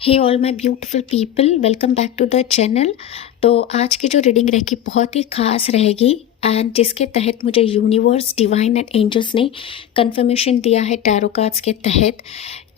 Hey all my beautiful people, welcome back to the channel. तो आज की जो रीडिंग रहेगी बहुत ही खास रहेगी एंड जिसके तहत मुझे यूनिवर्स, डिवाइन एंड एंजल्स ने कंफर्मेशन दिया है टैरो कार्ड्स के तहत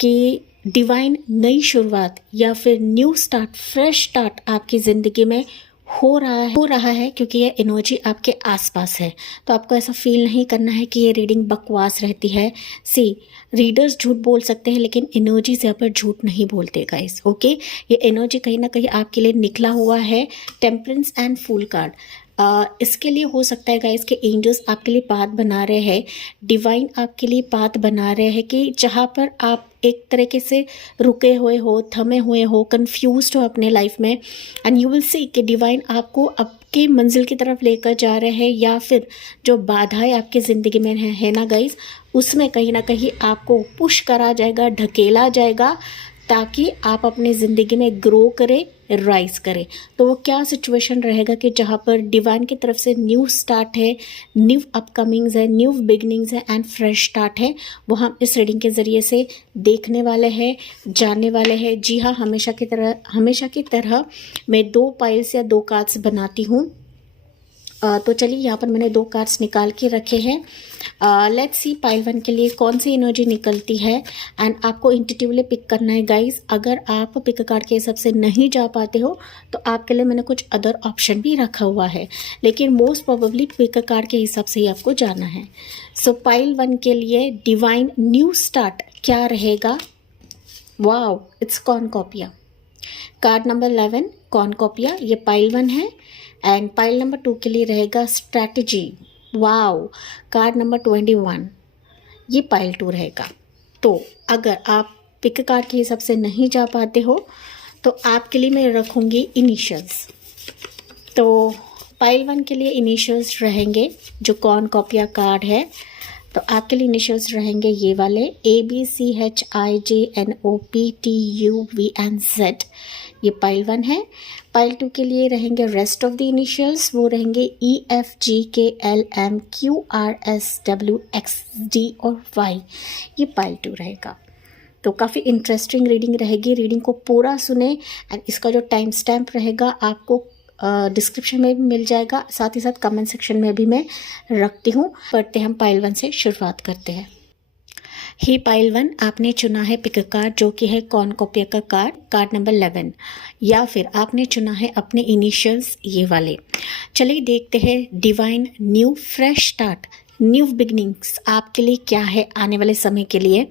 कि डिवाइन नई शुरुआत या फिर न्यू स्टार्ट, फ्रेश स्टार्ट आपकी ज़िंदगी में हो रहा है क्योंकि ये एनर्जी आपके आसपास है। तो आपको ऐसा फील नहीं करना है कि ये रीडिंग बकवास रहती है। सी, रीडर्स झूठ बोल सकते हैं लेकिन एनर्जीज यहाँ पर झूठ नहीं बोलते गाइस। ओके, ये एनर्जी कहीं ना कहीं आपके लिए निकला हुआ है टेम्परेंस एंड फूल कार्ड। इसके लिए हो सकता है गाइस कि एंजल्स आपके लिए पाथ बना रहे हैं, डिवाइन आपके लिए पाथ बना रहे हैं कि जहाँ पर आप एक तरीके से रुके हुए हो, थमे हुए हो, कंफ्यूज्ड हो अपने लाइफ में, एंड यू विल सी कि डिवाइन आपको आपके मंजिल की तरफ लेकर जा रहे हैं या फिर जो बाधाएं आपकी ज़िंदगी में है ना गाइस, उसमें कहीं ना कहीं आपको पुश करा जाएगा, ढकेला जाएगा ताकि आप अपनी ज़िंदगी में ग्रो करें, राइज करें। तो वो क्या सिचुएशन रहेगा कि जहाँ पर डिवाइन की तरफ से न्यू स्टार्ट है, न्यू अपकमिंग्स है, न्यू बिगनिंग्स है एंड फ्रेश स्टार्ट है, वो हम इस रीडिंग के ज़रिए से देखने वाले हैं, जानने वाले हैं। जी हाँ, हमेशा की तरह मैं 2 पाइल्स या 2 कार्ड्स बनाती हूँ। तो चलिए यहाँ पर मैंने 2 कार्ड्स निकाल के रखे हैं। लेट्स सी पाइल 1 के लिए कौन सी एनर्जी निकलती है एंड आपको इंट्यूटिवली पिक करना है गाइस। अगर आप पिक कार्ड के हिसाब से नहीं जा पाते हो तो आपके लिए मैंने कुछ अदर ऑप्शन भी रखा हुआ है, लेकिन मोस्ट प्रोबेबली पिक कार्ड के हिसाब से ही आपको जाना है। सो पाइल 1 के लिए डिवाइन न्यू स्टार्ट क्या रहेगा? Wow, it's cornucopia. Card number 11 cornucopia, ये पाइल 1 है। एंड पाइल नंबर 2 के लिए रहेगा स्ट्रैटेजी। वाओ, कार्ड नंबर 21, ये पाइल 2 रहेगा। तो अगर आप पिक कार्ड के हिसाब से नहीं जा पाते हो तो आपके लिए मैं रखूँगी इनिशियल्स। तो पाइल 1 के लिए इनिशियल्स रहेंगे जो कॉर्नकोपिया कार्ड है, तो आपके लिए इनिशियल्स रहेंगे ये वाले ABCHIJNOPTUVNZ, ये पाइल 1 है। पाइल 2 के लिए रहेंगे रेस्ट ऑफ द इनिशियल्स, वो रहेंगे EFGKLMQRSWXD और Y, ये पाइल 2 रहेगा। तो काफ़ी इंटरेस्टिंग रीडिंग रहेगी, रीडिंग को पूरा सुने एंड इसका जो टाइम स्टैम्प रहेगा आपको डिस्क्रिप्शन में भी मिल जाएगा, साथ ही साथ कमेंट सेक्शन में भी मैं रखती हूँ। पढ़ते हम पाइल 1 से शुरुआत करते हैं। ही पाइल 1, आपने चुना है पिक कार्ड जो कि है कॉर्नकोपिया का कार्ड, कार्ड नंबर 11, या फिर आपने चुना है अपने इनिशियल्स ये वाले। चलिए देखते हैं divine new fresh start, new beginnings आपके लिए क्या है आने वाले समय के लिए।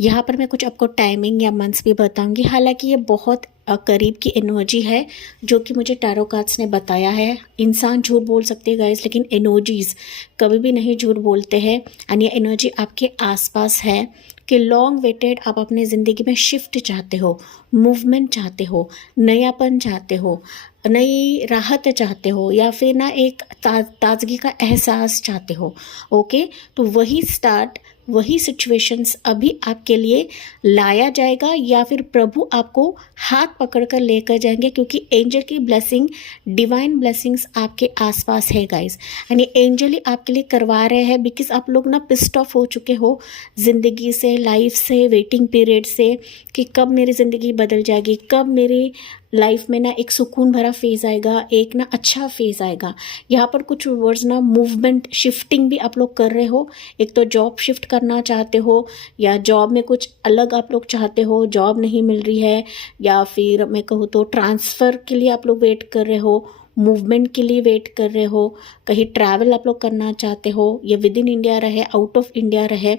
यहाँ पर मैं कुछ आपको टाइमिंग या मंथ्स भी बताऊंगी, हालांकि ये बहुत करीब की एनर्जी है जो कि मुझे टैरो कार्ड्स ने बताया है। इंसान झूठ बोल सकते हैं गाइस, लेकिन एनर्जीज कभी भी नहीं झूठ बोलते हैं एंड ये एनर्जी आपके आसपास है कि लॉन्ग वेटेड आप अपने ज़िंदगी में शिफ्ट चाहते हो, मूवमेंट चाहते हो, नयापन चाहते हो, नई राहत चाहते हो, या फिर ना एक ताजगी का एहसास चाहते हो। ओके, तो वही स्टार्ट, वही सिचुएशंस अभी आपके लिए लाया जाएगा या फिर प्रभु आपको हाथ पकड़कर लेकर जाएंगे, क्योंकि एंजल की ब्लेसिंग, डिवाइन ब्लेसिंग्स आपके आसपास है गाइस। यानी एंजल ही आपके लिए करवा रहे हैं बिकॉज आप लोग ना पिस्ड ऑफ हो चुके हो ज़िंदगी से, लाइफ से, वेटिंग पीरियड से कि कब मेरी ज़िंदगी बदल जाएगी, कब मेरी लाइफ में ना एक सुकून भरा फेज़ आएगा, एक ना अच्छा फेज़ आएगा। यहाँ पर कुछ वर्ड्स ना मूवमेंट, शिफ्टिंग भी आप लोग कर रहे हो। एक तो जॉब शिफ्ट करना चाहते हो या जॉब में कुछ अलग आप लोग चाहते हो, जॉब नहीं मिल रही है, या फिर मैं कहूँ तो ट्रांसफ़र के लिए आप लोग वेट कर रहे हो, मूवमेंट के लिए वेट कर रहे हो, कहीं ट्रैवल आप लोग करना चाहते हो, ये विद इन इंडिया रहे, आउट ऑफ इंडिया रहे,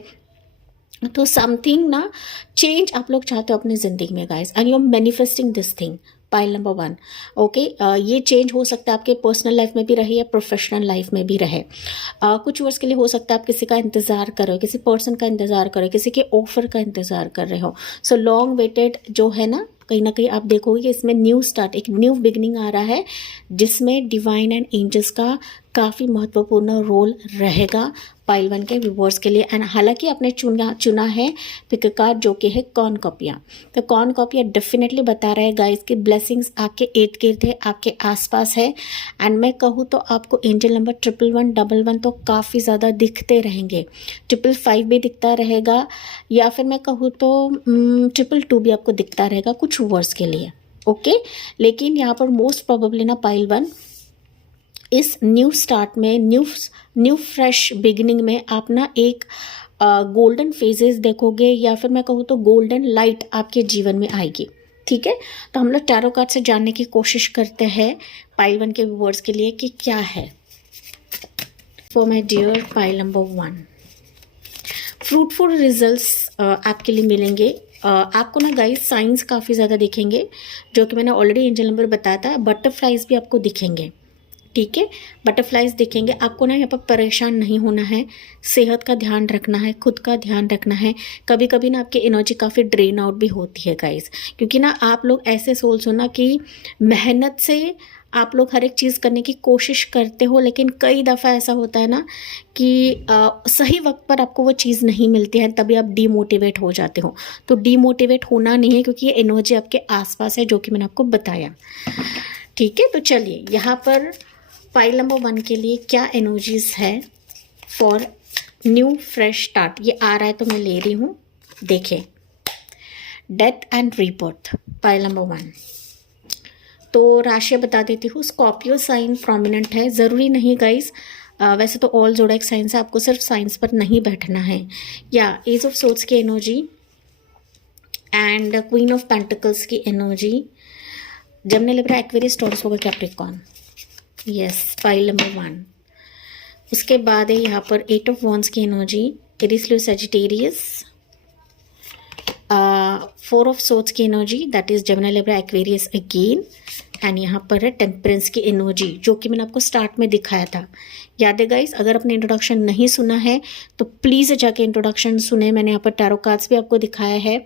तो समथिंग ना चेंज आप लोग चाहते हो अपनी ज़िंदगी में guys and you are manifesting this thing. Pile number 1, okay, ये चेंज हो सकता है आपके पर्सनल लाइफ में भी रहे या प्रोफेशनल लाइफ में भी रहे। कुछ वर्ष के लिए हो सकता है आप किसी का इंतज़ार कर रहे हो, किसी पर्सन का इंतज़ार कर रहे हो, किसी के ऑफर का इंतज़ार कर रहे हो। सो लॉन्ग वेटेड जो है ना कहीं आप देखोगे कि इसमें न्यू स्टार्ट, एक न्यू बिगनिंग आ रहा है जिसमें डिवाइन एंड एंजल्स का काफ़ी महत्वपूर्ण रोल रहेगा पाइल 1 के व्यूवर्स के लिए। एंड हालांकि आपने चुना है पिक कार्ड जो कि है कॉर्नकोपिया। तो कॉर्नकोपिया डेफिनेटली बता रहा है गाइस कि ब्लेसिंग्स आपके इर्द गिर्द है, आपके आसपास है। एंड मैं कहूँ तो आपको एंजल नंबर 11111 तो काफ़ी ज़्यादा दिखते रहेंगे, 555 भी दिखता रहेगा, या फिर मैं कहूँ तो 222 भी आपको दिखता रहेगा कुछ व्यूवर्स के लिए। ओके, लेकिन यहाँ पर मोस्ट प्रोबेबली ना पाइल 1 इस न्यू स्टार्ट में, न्यू फ्रेश बिगिनिंग में आप ना एक गोल्डन फेजेस देखोगे, या फिर मैं कहूँ तो गोल्डन लाइट आपके जीवन में आएगी। ठीक है, तो हम लोग टैरो कार्ड से जानने की कोशिश करते हैं पाइल 1 के व्यूअर्स के लिए कि क्या है। For my dear pile number 1, fruitful results आपके लिए मिलेंगे। आपको ना गाइस साइंस काफ़ी ज़्यादा दिखेंगे, जो कि मैंने ऑलरेडी एंजल नंबर बताया था। बटरफ्लाइज भी आपको दिखेंगे। ठीक है, बटरफ्लाइज दिखेंगे आपको ना। यहाँ पर परेशान नहीं होना है, सेहत का ध्यान रखना है, खुद का ध्यान रखना है। कभी कभी ना आपकी एनर्जी काफ़ी ड्रेन आउट भी होती है गाइस, क्योंकि ना आप लोग ऐसे सोच हो ना कि मेहनत से आप लोग हर एक चीज़ करने की कोशिश करते हो, लेकिन कई दफ़ा ऐसा होता है ना कि सही वक्त पर आपको वो चीज़ नहीं मिलती है, तभी आप डीमोटिवेट हो जाते हो। तो डीमोटिवेट होना नहीं है, क्योंकि ये एनर्जी आपके आसपास है, जो कि मैंने आपको बताया। ठीक है, तो चलिए यहाँ पर पाइल नंबर 1 के लिए क्या एनर्जीज है फॉर न्यू फ्रेश स्टार्ट। ये आ रहा है तो मैं ले रही हूँ। देखें, death and rebirth, pile number 1। तो राशि बता देती हूँ। स्कॉर्पियो साइन प्रोमिनेंट है, ज़रूरी नहीं गाइस, वैसे तो ऑल ज़ोडिएक साइंस है, आपको सिर्फ साइंस पर नहीं बैठना है। या एज ऑफ सोर्ड्स की energy and queen of pentacles की energy, Gemini, Libra, Aquarius, Taurus होगा, कैप्रिकॉर्न। Yes, pile number 1। उसके बाद है यहाँ पर 8 ऑफ वॉन्ड्स की energy, Aries, Leo, Sagittarius. 4 of swords की energy, that is Gemini, Libra, Aquarius again. And यहाँ पर है टेम्परेंस की एनर्जी, जो कि मैंने आपको स्टार्ट में दिखाया था। याद है गाइस, अगर आपने इंट्रोडक्शन नहीं सुना है तो प्लीज़ जाके इंट्रोडक्शन सुने। मैंने यहाँ पर टैरो कार्ड्स भी आपको दिखाया है,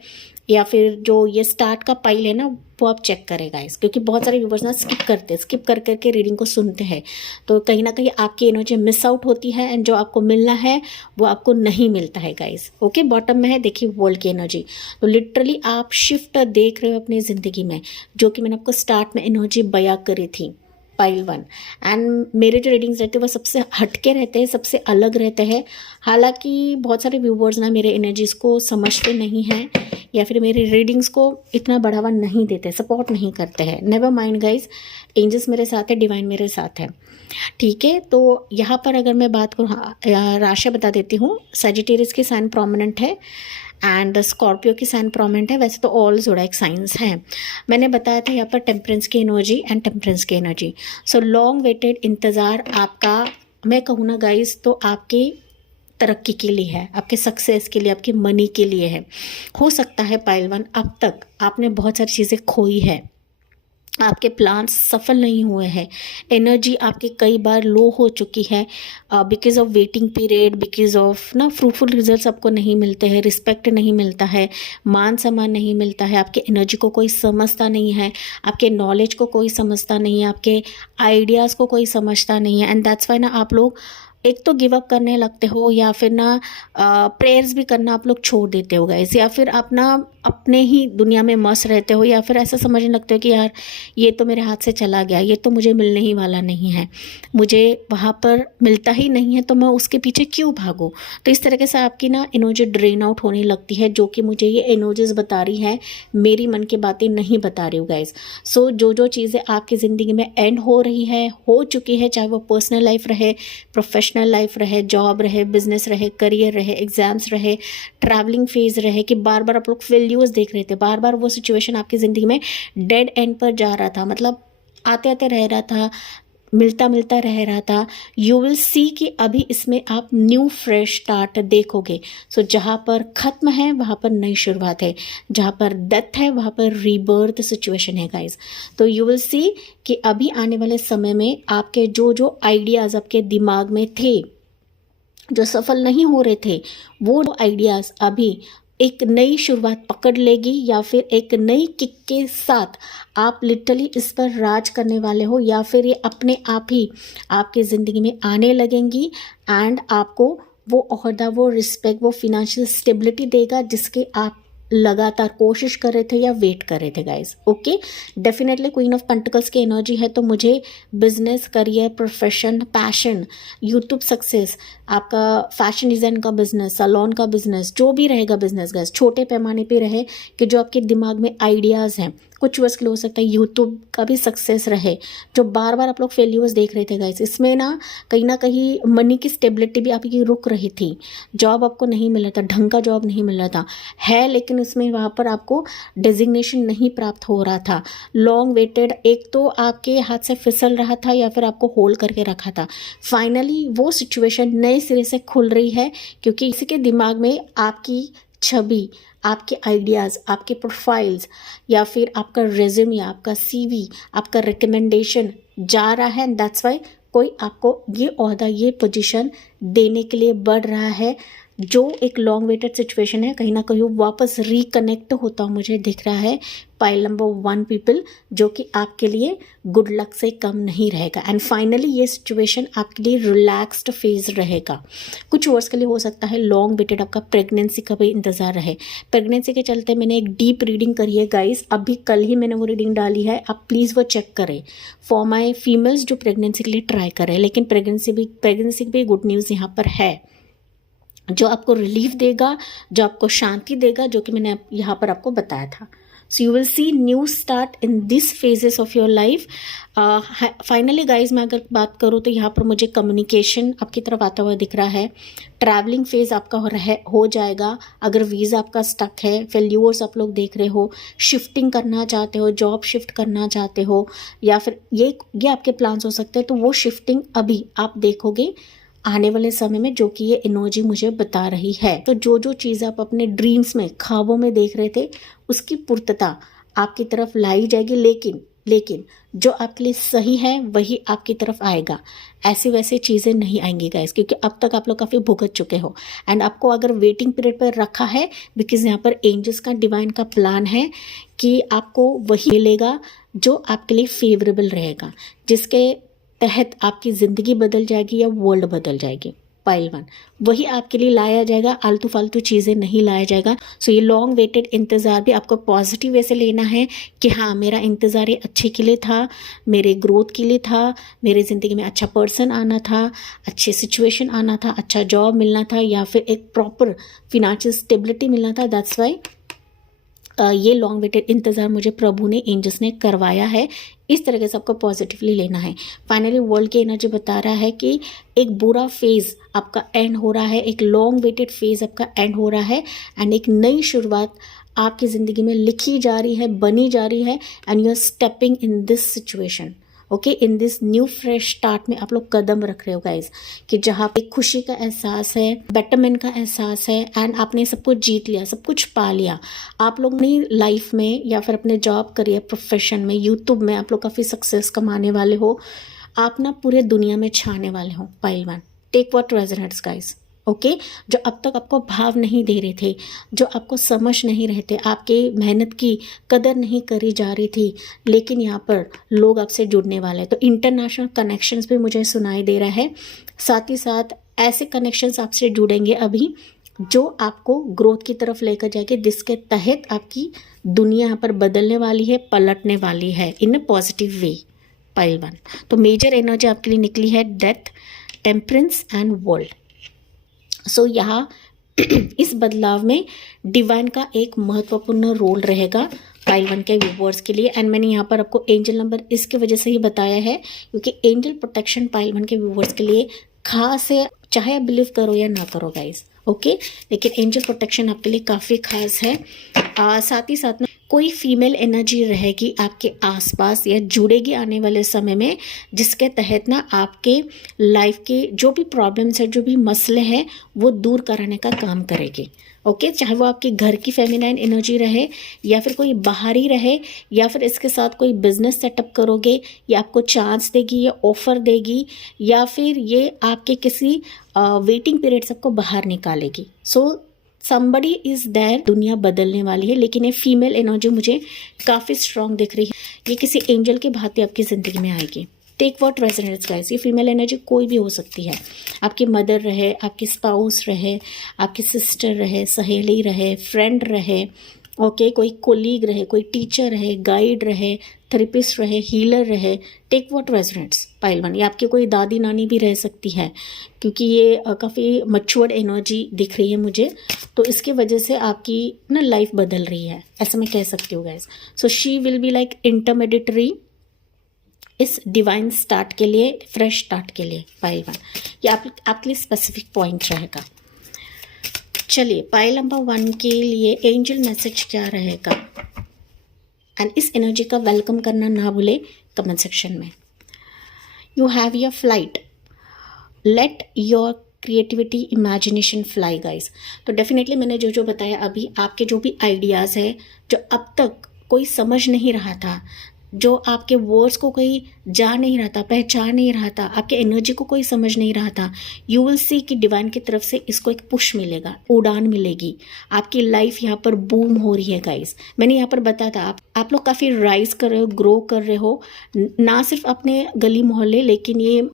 या फिर जो ये स्टार्ट का पाइल है ना वो आप चेक करें गाइस, क्योंकि बहुत सारे व्यूवर्स ना स्किप कर करके रीडिंग को सुनते हैं, तो कहीं ना कहीं आपकी एनर्जी मिस आउट होती है, एंड जो आपको मिलना है वो आपको नहीं मिलता है गाइस। ओके, बॉटम में है देखिए वर्ल्ड की एनर्जी। तो लिटरली आप शिफ्ट देख रहे हो अपनी ज़िंदगी में, जो कि मैंने आपको स्टार्ट में एनर्जी बयां करी थी पाइल 1। एंड मेरे जो रीडिंग्स रहते हैं वो सबसे हटके रहते हैं, सबसे अलग रहते हैं। हालांकि बहुत सारे व्यूवर्स ना मेरे एनर्जीज़ को समझते नहीं हैं, या फिर मेरी रीडिंग्स को इतना बढ़ावा नहीं देते, सपोर्ट नहीं करते हैं। नेवर माइंड गाइस, एंजल्स मेरे साथ है, डिवाइन मेरे साथ है। ठीक है, तो यहाँ पर अगर मैं बात करूँ, राशि बता देती हूँ। सजिटेरियस की साइन प्रोमिनेंट है एंड स्कॉर्पियो की साइन प्रोमिनेंट है। वैसे तो ऑल ज़ोडिएक साइंस हैं। मैंने बताया था यहाँ पर टेम्परेंस की एनर्जी एंड टेम्परेंस की एनर्जी। सो लॉन्ग वेटेड इंतज़ार आपका, मैं कहूँ ना गाइस, तो आपकी तरक्की के लिए है, आपके सक्सेस के लिए, आपकी मनी के लिए है। हो सकता है पाइल 1 अब तक आपने बहुत सारी चीज़ें खोई है, आपके प्लान्स सफल नहीं हुए हैं, एनर्जी आपकी कई बार लो हो चुकी है because of waiting period, because of ना फ्रूटफुल रिजल्ट्स आपको नहीं मिलते हैं, रिस्पेक्ट नहीं मिलता है, मान सम्मान नहीं मिलता है, आपके एनर्जी को कोई समझता नहीं है, आपके नॉलेज को कोई समझता नहीं है, आपके आइडियाज़ को कोई समझता नहीं है। एंड दैट्स वाई ना आप लोग एक तो गिव अप करने लगते हो, या फिर ना प्रेयर्स भी करना आप लोग छोड़ देते हो गाइस, या फिर आप ना अपने ही दुनिया में मस्त रहते हो, या फिर ऐसा समझने लगते हो कि यार ये तो मेरे हाथ से चला गया, ये तो मुझे मिलने ही वाला नहीं है, मुझे वहाँ पर मिलता ही नहीं है, तो मैं उसके पीछे क्यों भागूँ। तो इस तरीके से आपकी ना एनर्जी ड्रेन आउट होने लगती है, जो कि मुझे ये एनर्जीज बता रही है, मेरी मन की बातें नहीं बता रही हूँ गाइस। सो जो चीज़ें आपकी ज़िंदगी में एंड हो रही है, हो चुकी है, चाहे वो पर्सनल लाइफ रहे, प्रोफेशनल लाइफ रहे, जॉब रहे, बिजनेस रहे, करियर रहे, एग्जाम्स रहे, ट्रैवलिंग फेज रहे, कि बार बार आप लोग फेल्यूर्स देख रहे थे, बार बार वो सिचुएशन आपकी ज़िंदगी में डेड एंड पर जा रहा था, मतलब आते आते रह रहा था, मिलता मिलता रह रहा था। यू विल सी कि अभी इसमें आप न्यू फ्रेश स्टार्ट देखोगे। सो जहाँ पर ख़त्म है वहाँ पर नई शुरुआत है, जहाँ पर डेथ है वहाँ पर रीबर्थ सिचुएशन है गाइस। तो यू विल सी कि अभी आने वाले समय में आपके जो आइडियाज़ आपके दिमाग में थे, जो सफल नहीं हो रहे थे, वो आइडियाज़ अभी एक नई शुरुआत पकड़ लेगी, या फिर एक नई किक के साथ आप लिटरली इस पर राज करने वाले हो, या फिर ये अपने आप ही आपकी ज़िंदगी में आने लगेंगी एंड आपको वो ओहदा, वो रिस्पेक्ट, वो फिनेंशियल स्टेबिलिटी देगा जिसके आप लगातार कोशिश कर रहे थे या वेट कर रहे थे guys. Okay, definitely queen of pentacles की एनर्जी है, तो मुझे business, career, profession, passion, YouTube success, आपका फैशन डिज़ाइन का बिजनेस, सैलून का बिजनेस, जो भी रहेगा बिजनेस गाइस, छोटे पैमाने पे रहे कि जो आपके दिमाग में आइडियाज़ हैं, कुछ वर्ष के लिए हो सकता है यूट्यूब का भी सक्सेस रहे, जो बार बार आप लोग फेल्यूर्स देख रहे थे गाइस, इसमें ना कहीं मनी की स्टेबिलिटी भी आपकी रुक रही थी, जॉब आपको नहीं मिल रहा था, ढंग का जॉब नहीं मिल रहा था, है लेकिन उसमें वहाँ पर आपको डेजिग्नेशन नहीं प्राप्त हो रहा था, लॉन्ग वेटेड, एक तो आपके हाथ से फिसल रहा था या फिर आपको होल्ड करके रखा था। फाइनली वो सिचुएशन नए सिरे से खुल रही है, क्योंकि किसी के दिमाग में आपकी छवि, आपके आइडियाज़, आपके प्रोफाइल्स या फिर आपका रेज्यूमे, आपका सीवी, आपका रिकमेंडेशन जा रहा है, एंड दैट्स वाई कोई आपको ये ओहदा, ये पोजीशन देने के लिए बढ़ रहा है, जो एक लॉन्ग वेटेड सिचुएशन है, कहीं ना कहीं वापस रिकनेक्ट होता हुआ मुझे दिख रहा है। पाइल नंबर 1 पीपल, जो कि आपके लिए गुड लक से कम नहीं रहेगा, एंड फाइनली ये सिचुएशन आपके लिए रिलैक्स्ड फेज रहेगा। कुछ वर्ष के लिए हो सकता है लॉन्ग वेटेड आपका प्रेगनेंसी का भी इंतजार रहे। प्रेगनेंसी के चलते मैंने एक डीप रीडिंग करी है गाइस, अभी कल ही मैंने वो रीडिंग डाली है, आप प्लीज़ वो चेक करें फॉर माई फीमेल्स जो प्रेगनेंसी के लिए ट्राई करें। लेकिन प्रेगनेंसी भी गुड न्यूज़ यहाँ पर है, जो आपको रिलीफ देगा, जो आपको शांति देगा, जो कि मैंने यहाँ पर आपको बताया था। So you will see new start in this phases of your life. Finally guys मैं अगर बात करूँ तो यहाँ पर मुझे कम्युनिकेशन आपकी तरफ आता हुआ दिख रहा है। ट्रैवलिंग फेज आपका हो जाएगा। अगर वीज़ा आपका स्टक है, फेल्यूर्स आप लोग देख रहे हो, शिफ्टिंग करना चाहते हो, जॉब शिफ्ट करना चाहते हो, या फिर ये आपके प्लान्स हो सकते हैं, तो वो शिफ्टिंग अभी आप देखोगे आने वाले समय में, जो कि ये एनर्जी मुझे बता रही है। तो जो चीज़ आप अपने ड्रीम्स में, ख्वाबों में देख रहे थे, उसकी पूर्तता आपकी तरफ लाई जाएगी। लेकिन जो आपके लिए सही है वही आपकी तरफ आएगा। ऐसी वैसी चीज़ें नहीं आएंगी गाइस, क्योंकि अब तक आप लोग काफ़ी भुगत चुके हो, एंड आपको अगर वेटिंग पीरियड पर रखा है, बिकॉज यहाँ पर एंजल्स का, डिवाइन का प्लान है कि आपको वही मिलेगा जो आपके लिए फेवरेबल रहेगा, जिसके तहत आपकी ज़िंदगी बदल जाएगी या वर्ल्ड बदल जाएगी। पाइल 1 वही आपके लिए लाया जाएगा, आलतू फालतू चीज़ें नहीं लाया जाएगा। सो ये लॉन्ग वेटेड इंतज़ार भी आपको पॉजिटिव वे से लेना है कि हाँ, मेरा इंतज़ार ये अच्छे के लिए था, मेरे ग्रोथ के लिए था, मेरे ज़िंदगी में अच्छा पर्सन आना था, अच्छे सिचुएशन आना था, अच्छा जॉब मिलना था, या फिर एक प्रॉपर फिनेंशियल स्टेबिलिटी मिलना था। दैट्स वाई ये लॉन्ग वेटेड इंतज़ार मुझे प्रभु ने, एंजल्स ने करवाया है। इस तरीके से आपको पॉजिटिवली लेना है। फाइनली वर्ल्ड की एनर्जी बता रहा है कि एक बुरा फेज़ आपका एंड हो रहा है, एक लॉन्ग वेटेड फेज़ आपका एंड हो रहा है, एंड एक नई शुरुआत आपकी ज़िंदगी में लिखी जा रही है, बनी जा रही है, and you are stepping in this situation. Okay, in this new fresh start में आप लोग कदम रख रहे हो गाइज, कि जहाँ पे खुशी का एहसास है, बेटरमेंट का एहसास है, एंड आपने सब कुछ जीत लिया, सब कुछ पा लिया। आप लोग अपनी लाइफ में या फिर अपने जॉब, करियर, प्रोफेशन में, यूट्यूब में आप लोग काफ़ी सक्सेस कमाने वाले हो। आप ना पूरे दुनिया में छाने वाले हो। Pile 1 take what resonates guys. Okay, जो अब तक आपको भाव नहीं दे रहे थे, जो आपको समझ नहीं रहे थे, आपके मेहनत की कदर नहीं करी जा रही थी, लेकिन यहाँ पर लोग आपसे जुड़ने वाले हैं। तो इंटरनेशनल कनेक्शंस भी मुझे सुनाई दे रहा है। साथ ही साथ ऐसे कनेक्शंस आपसे जुड़ेंगे अभी जो आपको ग्रोथ की तरफ लेकर जाएंगे, जिसके तहत आपकी दुनिया यहाँ पर बदलने वाली है, पलटने वाली है इन अ पॉजिटिव वे। पाइल 1 तो मेजर एनर्जी आपके लिए निकली है डेथ, टेम्परेंस एंड वर्ल्ड। सो यहाँ इस बदलाव में डिवाइन का एक महत्वपूर्ण रोल रहेगा पाइल 1 के व्यूवर्स के लिए। एंड मैंने यहाँ पर आपको एंजल नंबर इसके वजह से ही बताया है, क्योंकि एंजल प्रोटेक्शन पाइल 1 के व्यूवर्स के लिए खास है, चाहे आप बिलीव करो या ना करो गाइज। ओके, लेकिन एंजल प्रोटेक्शन आपके लिए काफ़ी खास है। साथ ही साथ में कोई फीमेल एनर्जी रहेगी आपके आसपास या जुड़ेगी आने वाले समय में, जिसके तहत ना आपके लाइफ के जो भी प्रॉब्लम्स है, जो भी मसले हैं, वो दूर कराने का काम करेगी। ओके, चाहे वो आपके घर की फेमिनाइन एनर्जी रहे या फिर कोई बाहरी रहे, या फिर इसके साथ कोई बिजनेस सेटअप करोगे, या आपको चांस देगी या ऑफर देगी, या फिर ये आपके किसी वेटिंग पीरियड से आपको बाहर निकालेगी। सो somebody इज देयर। दुनिया बदलने वाली है, लेकिन ये फीमेल एनर्जी मुझे काफ़ी स्ट्रॉन्ग दिख रही है। ये किसी एंजल की भांति आपकी ज़िंदगी में आएगी। Take what resonates guys. ये फीमेल एनर्जी कोई भी हो सकती है, आपकी मदर रहे, आपकी स्पाउस रहे, आपकी सिस्टर रहे, सहेली रहे, फ्रेंड रहे, ओके, कोई कोलीग रहे, कोई टीचर रहे, गाइड रहे, थेरेपिस्ट रहे, हीलर रहे, टेक व्हाट रेजोनेट्स पाइल 1। ये आपकी कोई दादी नानी भी रह सकती है, क्योंकि ये काफ़ी मैच्योर्ड एनर्जी दिख रही है मुझे, तो इसकी वजह से आपकी ना लाइफ बदल रही है, ऐसा मैं कह सकती हूँ guys. So she will be like intermediary इस डिवाइन स्टार्ट के लिए, फ्रेश स्टार्ट के लिए पाइल 1। ये आपके लिए स्पेसिफिक पॉइंट रहेगा। चलिए पाइल नंबर 1 के लिए एंजल मैसेज क्या रहेगा, एंड इस एनर्जी का वेलकम करना ना भूले कमेंट सेक्शन में। You have your flight, let your creativity imagination fly guys. तो डेफिनेटली मैंने जो जो बताया अभी, आपके जो भी आइडियाज़ है, जो अब तक कोई समझ नहीं रहा था, जो आपके वर्ड्स को कोई जा नहीं रहा था, पहचान नहीं रहा था, आपके एनर्जी को कोई समझ नहीं रहा था, यू विल सी कि डिवाइन की तरफ से इसको एक पुश मिलेगा, उड़ान मिलेगी। आपकी लाइफ यहाँ पर बूम हो रही है गाइस। मैंने यहाँ पर बताया था आप लोग काफ़ी राइज कर रहे हो, ग्रो कर रहे हो, ना सिर्फ अपने गली मोहल्ले, लेकिन ये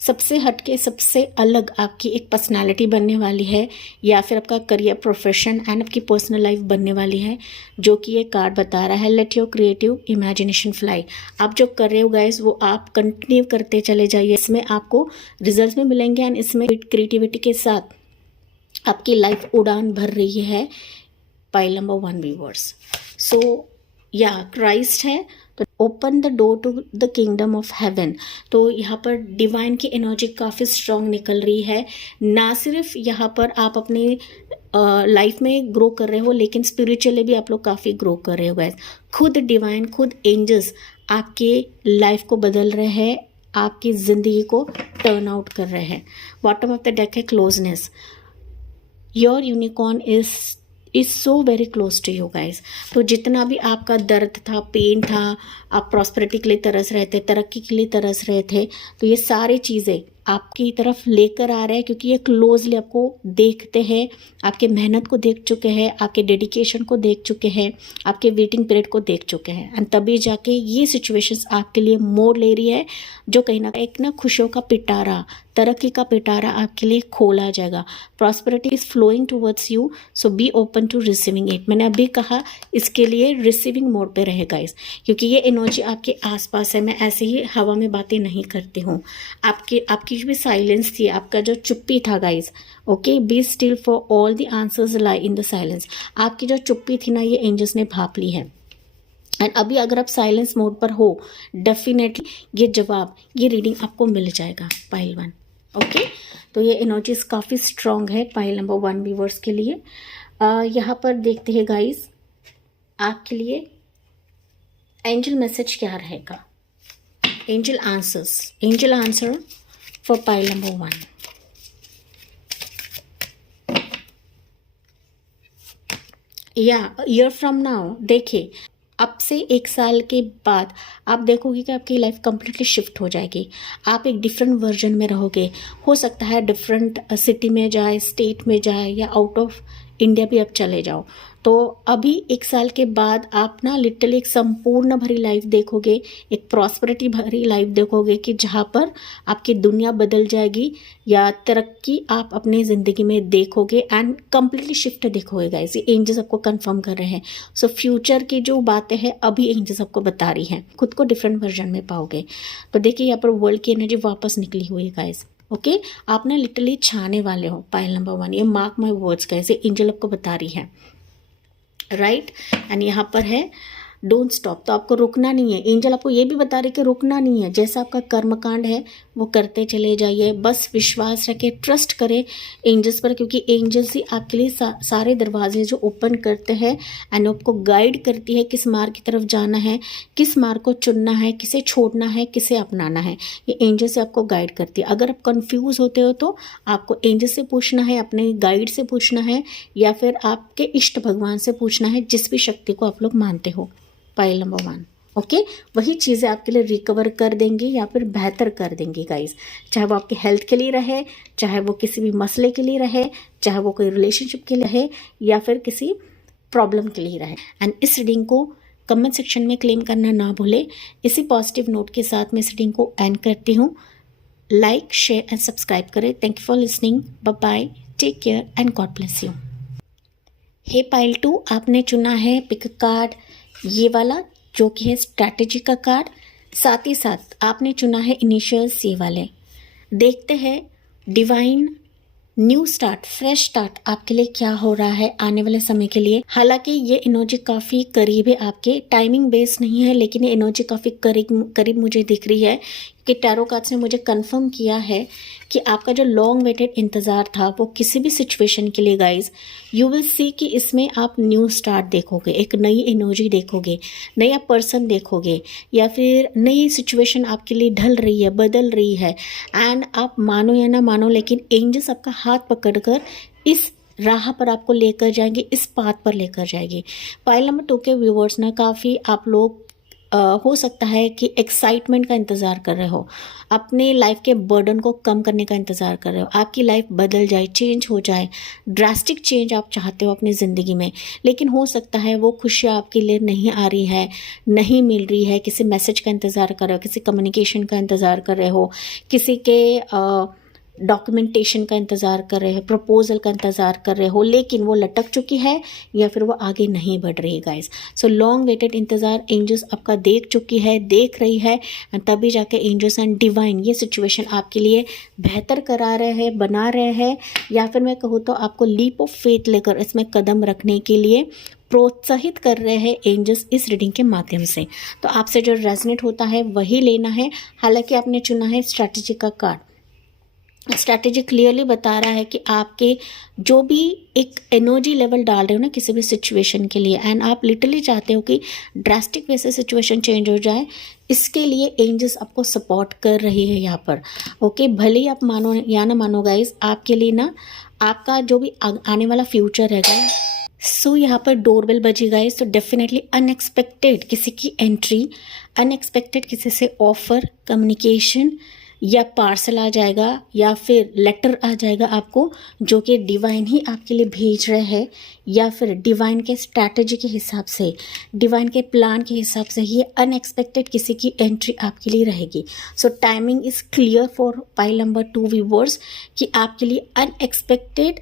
सबसे हटके, सबसे अलग आपकी एक पर्सनालिटी बनने वाली है, या फिर आपका करियर, प्रोफेशन एंड आपकी पर्सनल लाइफ बनने वाली है, जो कि ये कार्ड बता रहा है। Let your creative imagination fly. आप जो कर रहे हो गाइस वो आप कंटिन्यू करते चले जाइए, इसमें आपको रिजल्ट्स में मिलेंगे, एंड इसमें क्रिएटिविटी के साथ आपकी लाइफ उड़ान भर रही है। Pile number 1 viewers. सो या क्राइस्ट है, तो open the door to the kingdom of heaven. तो यहाँ पर डिवाइन की एनर्जी काफ़ी स्ट्रांग निकल रही है। ना सिर्फ यहाँ पर आप अपने लाइफ में ग्रो कर रहे हो, लेकिन स्पिरिचुअली भी आप लोग काफ़ी ग्रो कर रहे हो गाइस। खुद डिवाइन, खुद एंजल्स आपके लाइफ को बदल रहे हैं, आपकी ज़िंदगी को टर्न आउट कर रहे हैं। बॉटम ऑफ द डेक है closeness. Your unicorn is so very close to you guys. तो जितना भी आपका दर्द था, पेन था, आप प्रॉस्पेरिटी के लिए तरस रहे थे, तरक्की के लिए तरस रहे थे, तो ये सारी चीज़ें आपकी तरफ लेकर आ रहे हैं, क्योंकि ये क्लोजली आपको देखते हैं, आपके मेहनत को देख चुके हैं, आपके डेडिकेशन को देख चुके हैं, आपके वेटिंग पीरियड को देख चुके हैं, एंड तभी जाके ये सिचुएशंस आपके लिए मोड़ ले रही है, जो कहीं ना एक ना खुशियों का पिटारा, तरक्की का पिटारा आपके लिए खोला जाएगा। Prosperity is flowing towards you, so be open to receiving it. मैंने अभी कहा इसके लिए रिसीविंग मोड पे रहेगा इस, क्योंकि ये एनर्जी आपके आसपास है। मैं ऐसे ही हवा में बातें नहीं करती हूँ। आपकी जो भी साइलेंस थी, आपका जो चुप्पी था guys, okay, be still for all the answers lie in the silence. आपकी जो चुप्पी थी ना, ये एंजल्स ने भाप ली है, एंड अभी अगर आप साइलेंस मोड पर हो, डेफिनेटली ये जवाब, ये रीडिंग आपको मिल जाएगा पाइल 1। ओके, तो ये एनर्जीज काफ़ी स्ट्रॉन्ग है पाइल नंबर 1 व्यूअर्स के लिए। यहाँ पर देखते हैं गाइज आपके लिए एंजल मैसेज क्या रहेगा, angel answer for pile number 1। या ईयर फ्रॉम नाउ, देखिए अब से 1 साल के बाद आप देखोगे कि आपकी लाइफ कम्प्लीटली शिफ्ट हो जाएगी। आप एक डिफरेंट वर्जन में रहोगे। हो सकता है डिफरेंट सिटी में जाए, स्टेट में जाए, या आउट ऑफ इंडिया भी आप चले जाओ। तो अभी 1 साल के बाद आप ना लिटरली एक संपूर्ण भरी लाइफ देखोगे, एक प्रॉस्पेरिटी भरी लाइफ देखोगे, कि जहाँ पर आपकी दुनिया बदल जाएगी, या तरक्की आप अपनी ज़िंदगी में देखोगे, एंड कम्प्लीटली शिफ्ट देखोगे गाइस। ये एंजल्स आपको कंफर्म कर रहे हैं। सो फ्यूचर की जो बातें हैं अभी एंजल्स आपको बता रही हैं, खुद को डिफरेंट वर्जन में पाओगे। तो देखिए यहाँ पर वर्ल्ड की एनर्जी वापस निकली हुई है गाइस। ओके, आप ना लिटरली छाने वाले हो पाइल नंबर 1। ये मार्क माई वर्ड्स कैसे एंजल आपको बता रही है, राइट। एंड यहाँ पर है डोंट स्टॉप, तो आपको रुकना नहीं है। एंजल आपको ये भी बता रहे कि रुकना नहीं है, जैसा आपका कर्मकांड है वो करते चले जाइए, बस विश्वास रखें, ट्रस्ट करें एंजल्स पर, क्योंकि एंजल्स ही आपके लिए सारे दरवाजे जो ओपन करते हैं, एंड आपको गाइड करती है किस मार्ग की तरफ जाना है, किस मार्ग को चुनना है, किसे छोड़ना है, किसे अपनाना है। ये एंजल से आपको गाइड करती है। अगर आप कंफ्यूज होते हो तो आपको एंजल से पूछना है, अपने गाइड से पूछना है, या फिर आपके इष्ट भगवान से पूछना है, जिस भी शक्ति को आप लोग मानते हो। पाइल नंबर 1, ओके, वही चीज़ें आपके लिए रिकवर कर देंगी या फिर बेहतर कर देंगी गाइस। चाहे वो आपके हेल्थ के लिए रहे, चाहे वो किसी भी मसले के लिए रहे, चाहे वो कोई रिलेशनशिप के लिए रहे, या फिर किसी प्रॉब्लम के लिए रहे। एंड इस रीडिंग को कमेंट सेक्शन में क्लेम करना ना भूले। इसी पॉजिटिव नोट के साथ मैं इस रीडिंग को एंड करती हूँ। लाइक, शेयर एंड सब्सक्राइब करें। Thank you for listening. Bye bye, take care and God bless you. Hey pile 2, आपने चुना है पिक कार्ड ये वाला जो कि है स्ट्रैटेजी का कार्ड। साथ ही साथ आपने चुना है इनिशियल्स ये वाले। देखते हैं divine new start, fresh start आपके लिए क्या हो रहा है आने वाले समय के लिए। हालांकि ये एनर्जी काफ़ी करीब है आपके, टाइमिंग बेस नहीं है, लेकिन ये एनर्जी काफ़ी करीब मुझे दिख रही है कि टैरो कार्ड्स ने मुझे कंफर्म किया है कि आपका जो लॉन्ग वेटेड इंतज़ार था वो किसी भी सिचुएशन के लिए गाइज यू विल सी कि इसमें आप न्यू स्टार्ट देखोगे, एक नई एनर्जी देखोगे, नया पर्सन देखोगे, या फिर नई सिचुएशन आपके लिए ढल रही है, बदल रही है। एंड आप मानो या ना मानो, लेकिन एंजल्स आपका हाथ पकड़कर इस राह पर आपको लेकर जाएंगे, इस पाथ पर लेकर जाएंगे। पाइल नंबर 2 के व्यूवर्स ना काफ़ी आप लोग हो सकता है कि एक्साइटमेंट का इंतज़ार कर रहे हो, अपने लाइफ के बर्डन को कम करने का इंतज़ार कर रहे हो, आपकी लाइफ बदल जाए, चेंज हो जाए, ड्रास्टिक चेंज आप चाहते हो अपनी ज़िंदगी में। लेकिन हो सकता है वो खुशियाँ आपके लिए नहीं आ रही है, नहीं मिल रही है। किसी मैसेज का इंतज़ार कर रहे हो, किसी कम्युनिकेशन का इंतज़ार कर रहे हो, किसी के डॉक्यूमेंटेशन का इंतज़ार कर रहे हो, प्रपोजल का इंतज़ार कर रहे हो, लेकिन वो लटक चुकी है या फिर वो आगे नहीं बढ़ रही है गाइस। सो लॉन्ग वेटेड इंतज़ार एंजल्स आपका देख चुकी है, देख रही है, तभी जाके एंजल्स एंड डिवाइन ये सिचुएशन आपके लिए बेहतर करा रहे हैं, बना रहे हैं, या फिर मैं कहूँ तो आपको लीप ऑफ फेथ लेकर इसमें कदम रखने के लिए प्रोत्साहित कर रहे हैं एंजल्स इस रीडिंग के माध्यम से। तो आपसे जो रेजोनेट होता है वही लेना है। हालांकि आपने चुना है स्ट्रैटेजी का कार्ड। स्ट्रैटेजी क्लियरली बता रहा है कि आपके जो भी एक एनर्जी लेवल डाल रहे हो ना किसी भी सिचुएशन के लिए, एंड आप लिटरली चाहते हो कि ड्रास्टिक वे से सिचुएशन चेंज हो जाए, इसके लिए एंजल्स आपको सपोर्ट कर रही है यहाँ पर। ओके, भले ही आप मानो या ना मानो गाइज, आपके लिए ना आपका जो भी आने वाला फ्यूचर रहेगा। सो यहाँ पर डोरबेल बजी गाइज, तो डेफिनेटली अनएक्सपेक्टेड किसी की एंट्री, अनएक्सपेक्टेड किसी से ऑफर, कम्युनिकेशन या पार्सल आ जाएगा, या फिर लेटर आ जाएगा आपको, जो कि डिवाइन ही आपके लिए भेज रहे हैं, या फिर डिवाइन के स्ट्रैटेजी के हिसाब से, डिवाइन के प्लान के हिसाब से ये अनएक्सपेक्टेड किसी की एंट्री आपके लिए रहेगी। So timing is clear for pile number 2 viewers कि आपके लिए अनएक्सपेक्टेड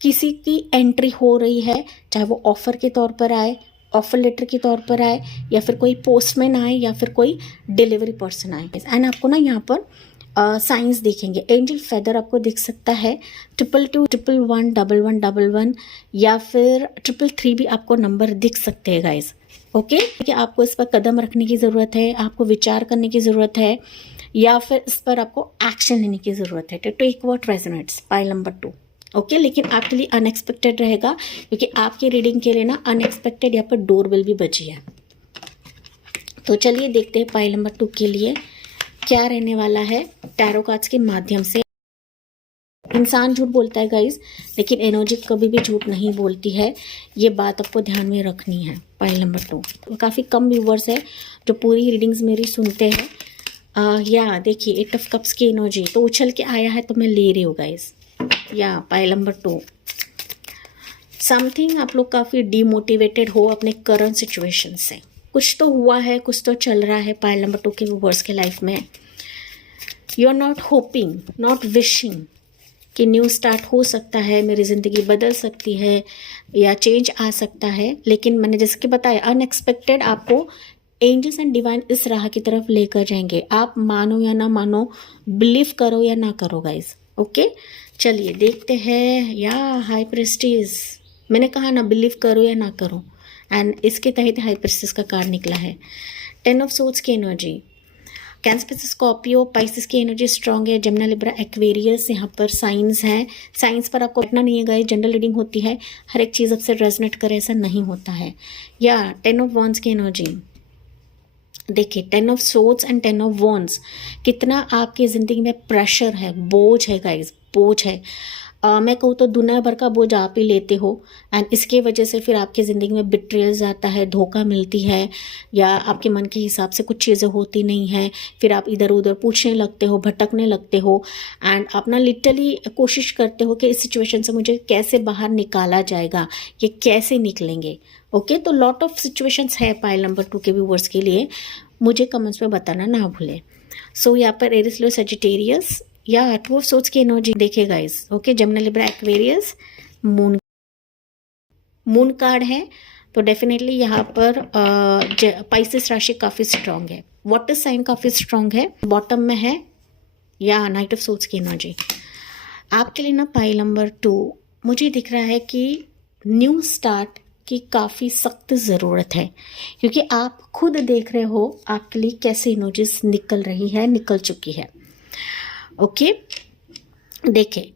किसी की एंट्री हो रही है, चाहे वो ऑफर के तौर पर आए, ऑफर लेटर के तौर पर आए, या फिर कोई पोस्टमैन आए, या फिर कोई डिलीवरी पर्सन आए। एंड आपको ना यहाँ पर साइंस देखेंगे, एंजल फेदर आपको दिख सकता है, 222 111 1111 या फिर 333 भी आपको नंबर दिख सकते हैं गाइज। ओके, कि आपको इस पर कदम रखने की ज़रूरत है, आपको विचार करने की ज़रूरत है, या फिर इस पर आपको एक्शन लेने की ज़रूरत है। तो take what resonates, pile number 2। Okay, लेकिन आपके लिए अनएक्सपेक्टेड रहेगा, क्योंकि आपकी रीडिंग के लिए ना अनएक्सपेक्टेड यहाँ पर डोरबेल भी बजी है। तो चलिए देखते हैं पाइल नंबर 2 के लिए क्या रहने वाला है टैरो कार्ड्स के माध्यम से। इंसान झूठ बोलता है गाइज, लेकिन एनर्जी कभी भी झूठ नहीं बोलती है, ये बात आपको ध्यान में रखनी है। पाइल नंबर 2 काफ़ी कम व्यूवर्स है जो पूरी रीडिंग्स मेरी सुनते हैं। या देखिए 8 ऑफ कप्स की एनर्जी तो उछल के आया है, तो मैं ले रही हूँ गाइज। या पाइल नंबर 2 समथिंग आप लोग काफ़ी डीमोटिवेटेड हो अपने करंट सिचुएशन से, कुछ तो हुआ है, कुछ तो चल रहा है पाइल नंबर 2 के व्यूअर्स के लाइफ में। You are not hoping, not wishing कि न्यू स्टार्ट हो सकता है, मेरी ज़िंदगी बदल सकती है या चेंज आ सकता है, लेकिन मैंने जैसे कि बताया अनएक्सपेक्टेड आपको एंजल्स एंड डिवाइन इस राह की तरफ लेकर जाएंगे। आप मानो या ना मानो, बिलीव करो या ना करो गाइज। ओके, चलिए देखते हैं। या हाई प्रेस्टीज, मैंने कहा ना बिलीव करो या ना करो, एंड इसके तहत हाई प्रेस्टीज का कार्ड निकला है। 10 ऑफ सोर्ड्स की एनर्जी, कैंसर, स्कॉर्पियो, पाइसेस की एनर्जी स्ट्रांग है, जमुना, लिब्रा, एक्वेरियस यहाँ पर साइंस हैं। साइंस पर आपको बैठना नहीं है गाइस, जनरल रीडिंग होती है, हर एक चीज़ आपसे रेजोनेट करे ऐसा नहीं होता है। या 10 ऑफ वॉन्ड्स की एनर्जी देखिए, 10 of swords and 10 of wands, कितना आपकी ज़िंदगी में प्रेशर है, बोझ है गाइज, बोझ है। मैं कहूँ तो दुनिया भर का बोझ आप ही लेते हो एंड इसके वजह से फिर आपकी ज़िंदगी में बिट्रेयल्स आता है, धोखा मिलती है, या आपके मन के हिसाब से कुछ चीज़ें होती नहीं हैं, फिर आप इधर उधर पूछने लगते हो, भटकने लगते हो एंड आप ना लिटरली कोशिश करते हो कि इस सिचुएशन से मुझे कैसे बाहर निकाला जाएगा, ये कैसे निकलेंगे। ओके, तो लॉट ऑफ सिचुएशंस है पाइल नंबर 2 के व्यूअर्स के लिए, मुझे कमेंट्स में बताना ना भूलें। सो यहाँ पर एरिस लियो सजिटेरियस या टू ऑफ सोर्ड्स की एनर्जी देखिए guys. Okay, Gemini Libra Aquarius, moon card है, तो डेफिनेटली यहाँ पर पाइसेस राशि काफ़ी स्ट्रांग है, वाटर साइन काफ़ी स्ट्रांग है, बॉटम में है या नाइट ऑफ सोर्ड्स की एनर्जी। आपके लिए ना पाइल नंबर 2 मुझे दिख रहा है कि न्यू स्टार्ट की काफ़ी सख्त ज़रूरत है, क्योंकि आप खुद देख रहे हो आपके लिए कैसे एनर्जीज निकल रही है, निकल चुकी है। ओके, देखिए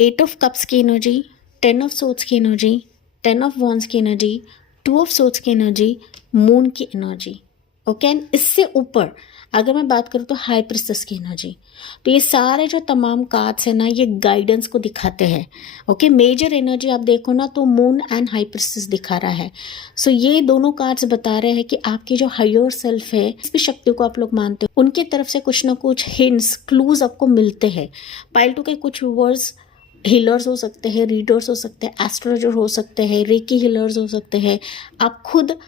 8 ऑफ कप्स की एनर्जी, 10 ऑफ सोर्ड्स की एनर्जी, 10 ऑफ वॉन्ड्स की एनर्जी, 2 ऑफ सोर्ड्स की एनर्जी, मून की एनर्जी। ओके, एंड इससे ऊपर अगर मैं बात करूँ तो हाई प्रिस्टेस की एनर्जी। तो ये सारे जो तमाम कार्ड्स है ना, ये गाइडेंस को दिखाते हैं। ओके, मेजर एनर्जी आप देखो ना तो मून एंड हाई प्रिस्टेस दिखा रहा है। सो ये दोनों कार्ड्स बता रहे हैं कि आपकी जो हायर सेल्फ है, इस भी शक्ति को आप लोग मानते हो, उनकी तरफ से कुछ ना कुछ हिंट्स, क्लूज आपको मिलते हैं। पाइल 2 के कुछ व्यूअर्स हीलर्स हो सकते हैं, रीडर्स हो सकते हैं, एस्ट्रोलॉजर हो सकते हैं, रेकी हीलर्स हो सकते हैं। आप खुद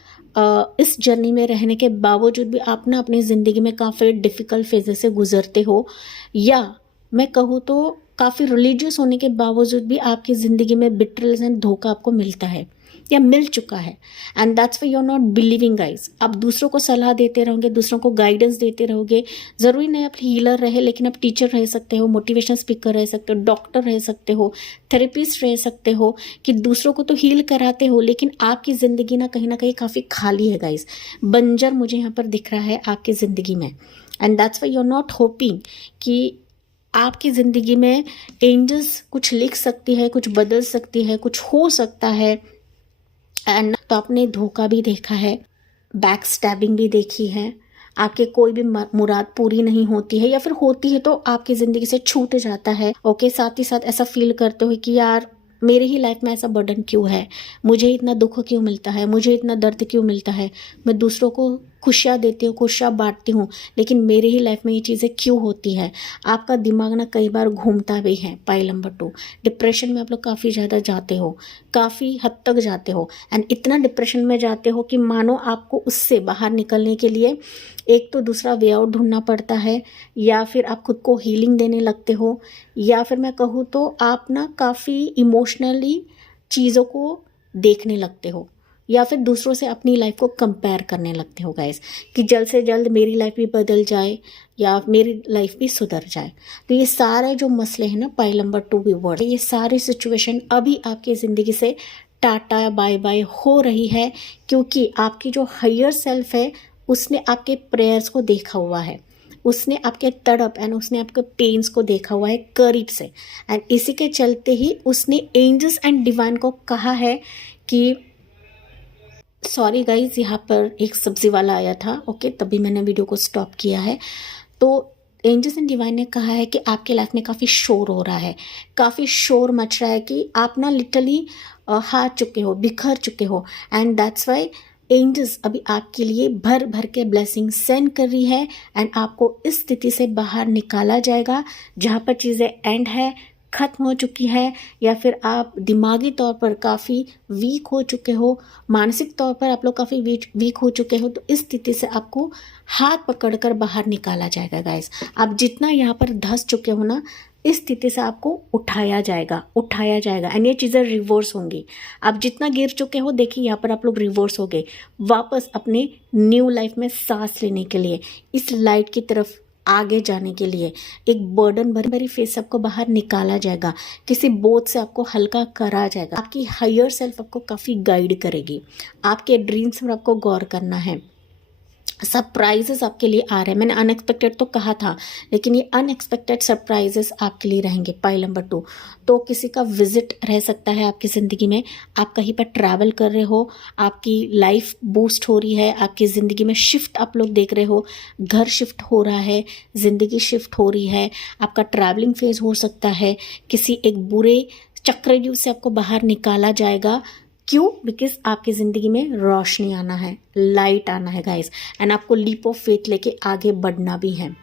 इस जर्नी में रहने के बावजूद भी आप ना अपनी ज़िंदगी में काफ़ी डिफ़िकल्ट फेजेस से गुजरते हो, या मैं कहूँ तो काफ़ी रिलीजियस होने के बावजूद भी आपकी ज़िंदगी में बिट्रेल्स एंड धोखा आपको मिलता है या मिल चुका है, and that's why you are not believing guys. आप दूसरों को सलाह देते रहोगे, दूसरों को गाइडेंस देते रहोगे। ज़रूरी नहीं आप हीलर रहे, लेकिन आप टीचर रह सकते हो, मोटिवेशनल स्पीकर रह सकते हो, डॉक्टर रह सकते हो, थेरेपिस्ट रह सकते हो, कि दूसरों को तो हील कराते हो, लेकिन आपकी ज़िंदगी ना कहीं काफ़ी खाली है गाइस। बंजर मुझे यहाँ पर दिख रहा है आपकी ज़िंदगी में, and that's why you are not hoping कि आपकी ज़िंदगी में एंजल्स कुछ लिख सकती है, कुछ बदल सकती है, कुछ हो सकता है। एंड तो आपने धोखा भी देखा है, बैक स्टैबिंग भी देखी है, आपके कोई भी मुराद पूरी नहीं होती है, या फिर होती है तो आपकी ज़िंदगी से छूट जाता है। ओके, साथ ही साथ ऐसा फील करते हो कि यार मेरे ही लाइफ में ऐसा बर्डन क्यों है, मुझे इतना दुख क्यों मिलता है, मुझे इतना दर्द क्यों मिलता है, मैं दूसरों को खुशियाँ देती हूँ, खुशियाँ बांटती हूँ, लेकिन मेरे ही लाइफ में ये चीज़ें क्यों होती है। आपका दिमाग ना कई बार घूमता भी है। पाइल नंबर 2, डिप्रेशन में आप लोग काफ़ी ज़्यादा जाते हो, काफ़ी हद तक जाते हो, एंड इतना डिप्रेशन में जाते हो कि मानो आपको उससे बाहर निकलने के लिए एक तो दूसरा वे आउट ढूंढना पड़ता है, या फिर आप खुद को हीलिंग देने लगते हो, या फिर मैं कहूँ तो आप ना काफ़ी इमोशनली चीज़ों को देखने लगते हो, या फिर दूसरों से अपनी लाइफ को कंपेयर करने लगते हो गाइस, कि जल्द से जल्द मेरी लाइफ भी बदल जाए या मेरी लाइफ भी सुधर जाए। तो ये सारे जो मसले हैं ना पाइल नंबर 2 व्यूअर्स, ये सारी सिचुएशन अभी आपकी ज़िंदगी से टाटा बाय बाय हो रही है, क्योंकि आपकी जो हायर सेल्फ है उसने आपके प्रेयर्स को देखा हुआ है, उसने आपके तड़प एंड उसने आपके पेन्स को देखा हुआ है करीब से, एंड इसी के चलते ही उसने एंजल्स एंड डिवाइन को कहा है कि सॉरी गाइज, यहाँ पर एक सब्जी वाला आया था। ओके, तभी मैंने वीडियो को स्टॉप किया है। तो एंजल्स एंड डिवाइन ने कहा है कि आपके लाइफ में काफ़ी शोर हो रहा है, काफ़ी शोर मच रहा है, कि आप ना लिटरली हार चुके हो, बिखर चुके हो, एंड दैट्स वाई एंजल्स अभी आपके लिए भर भर के ब्लेसिंग सेंड कर रही है, एंड आपको इस स्थिति से बाहर निकाला जाएगा जहाँ पर चीज़ें एंड है, ख़त्म हो चुकी है, या फिर आप दिमागी तौर पर काफ़ी वीक हो चुके हो, मानसिक तौर पर आप लोग काफ़ी वीक हो चुके हो। तो इस स्थिति से आपको हाथ पकड़कर बाहर निकाला जाएगा गाइस। आप जितना यहाँ पर धंस चुके हो ना, इस स्थिति से आपको उठाया जाएगा, एंड ये चीज़ें रिवर्स होंगी। आप जितना गिर चुके हो, देखिए यहाँ पर आप लोग रिवर्स हो गए, वापस अपने न्यू लाइफ में सांस लेने के लिए, इस लाइट की तरफ आगे जाने के लिए एक बर्डन भरी फेस आपको बाहर निकाला जाएगा, किसी बोझ से आपको हल्का करा जाएगा। आपकी हायर सेल्फ आपको काफ़ी गाइड करेगी, आपके ड्रीम्स पर आपको गौर करना है, सरप्राइजेस आपके लिए आ रहे हैं। मैंने अनएक्सपेक्टेड तो कहा था, लेकिन ये अनएक्सपेक्टेड सरप्राइजेस आपके लिए रहेंगे। पाइल नंबर 2, तो किसी का विजिट रह सकता है आपकी ज़िंदगी में। आप कहीं पर ट्रैवल कर रहे हो, आपकी लाइफ बूस्ट हो रही है, आपकी ज़िंदगी में शिफ्ट आप लोग देख रहे हो, घर शिफ्ट हो रहा है, ज़िंदगी शिफ्ट हो रही है। आपका ट्रैवलिंग फेज हो सकता है, किसी एक बुरे चक्रव्यूह से आपको बाहर निकाला जाएगा। क्यों? बिकॉज आपकी ज़िंदगी में रोशनी आना है, लाइट आना है गाइस, एंड आपको लीप ऑफ फेथ लेके आगे बढ़ना भी है।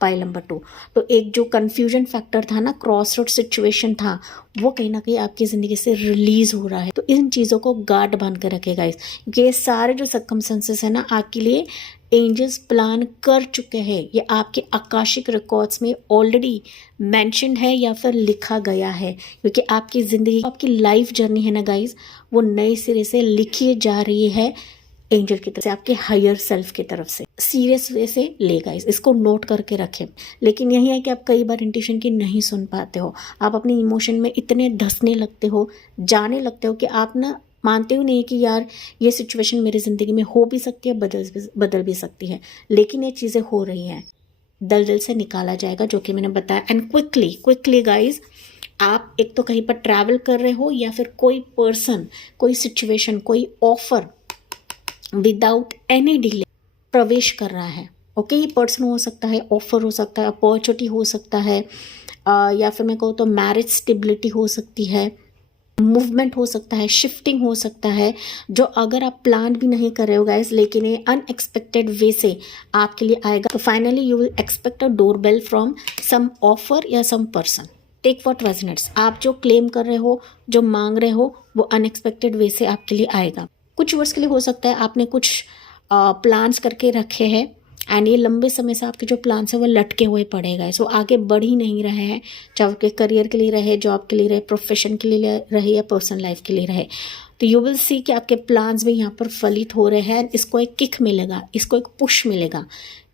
पाइल नंबर 2, तो एक जो कन्फ्यूजन फैक्टर था ना, क्रॉस रोड सिचुएशन था, वो कहीं ना कहीं आपकी ज़िंदगी से रिलीज़ हो रहा है। तो इन चीज़ों को गार्ड बांध कर रखे गाइस, क्योंकि ये सारे जो सर्कमस्टेंसेस है ना आपके लिए एंजल्स प्लान कर चुके हैं। ये आपके आकाशिक रिकॉर्ड्स में ऑलरेडी मेंशन्ड है या फिर लिखा गया है, क्योंकि आपकी ज़िंदगी, आपकी लाइफ जर्नी है ना गाइस, वो नए सिरे से लिखी जा रही है एंजल की तरफ से, आपके हायर सेल्फ की तरफ से। सीरियस वे से ले गाइस, इसको नोट करके रखें। लेकिन यही है कि आप कई बार इंट्यूशन की नहीं सुन पाते हो, आप अपने इमोशन में इतने धंसने लगते हो, जाने लगते हो कि आप ना मानते हो नहीं कि यार ये सिचुएशन मेरी ज़िंदगी में हो भी सकती है, बदल भी सकती है, लेकिन ये चीज़ें हो रही हैं। दलदल से निकाला जाएगा, जो कि मैंने बताया। एंड क्विकली गाइज, आप एक तो कहीं पर ट्रैवल कर रहे हो, या फिर कोई पर्सन, कोई सिचुएशन, कोई ऑफर विदाउट एनी डिले प्रवेश कर रहा है। ओके, ये पर्सन हो सकता है, ऑफर हो सकता है, अपॉर्चुनिटी हो सकता है, या फिर मैं कहूँ तो मैरिज स्टेबिलिटी हो सकती है, मूवमेंट हो सकता है, शिफ्टिंग हो सकता है, जो अगर आप प्लान भी नहीं कर रहे हो गाइस, लेकिन ये अनएक्सपेक्टेड वे से आपके लिए आएगा। तो finally you will expect a doorbell from some offer या some person. Take what resonates. आप जो क्लेम कर रहे हो, जो मांग रहे हो, वो अनएक्सपेक्टेड वे से आपके लिए आएगा। कुछ वर्ष के लिए हो सकता है आपने कुछ प्लान्स करके रखे हैं, एंड ये लंबे समय से आपके जो प्लान्स है वो लटके हुए पड़ेगा, सो आगे बढ़ ही नहीं रहे हैं, चाहे आपके करियर के लिए रहे, जॉब के लिए रहे, प्रोफेशन के लिए रहे, या पर्सनल लाइफ के लिए रहे। तो यू विल सी कि आपके प्लान्स भी यहाँ पर फलित हो रहे हैं। इसको एक किक मिलेगा, इसको एक पुश मिलेगा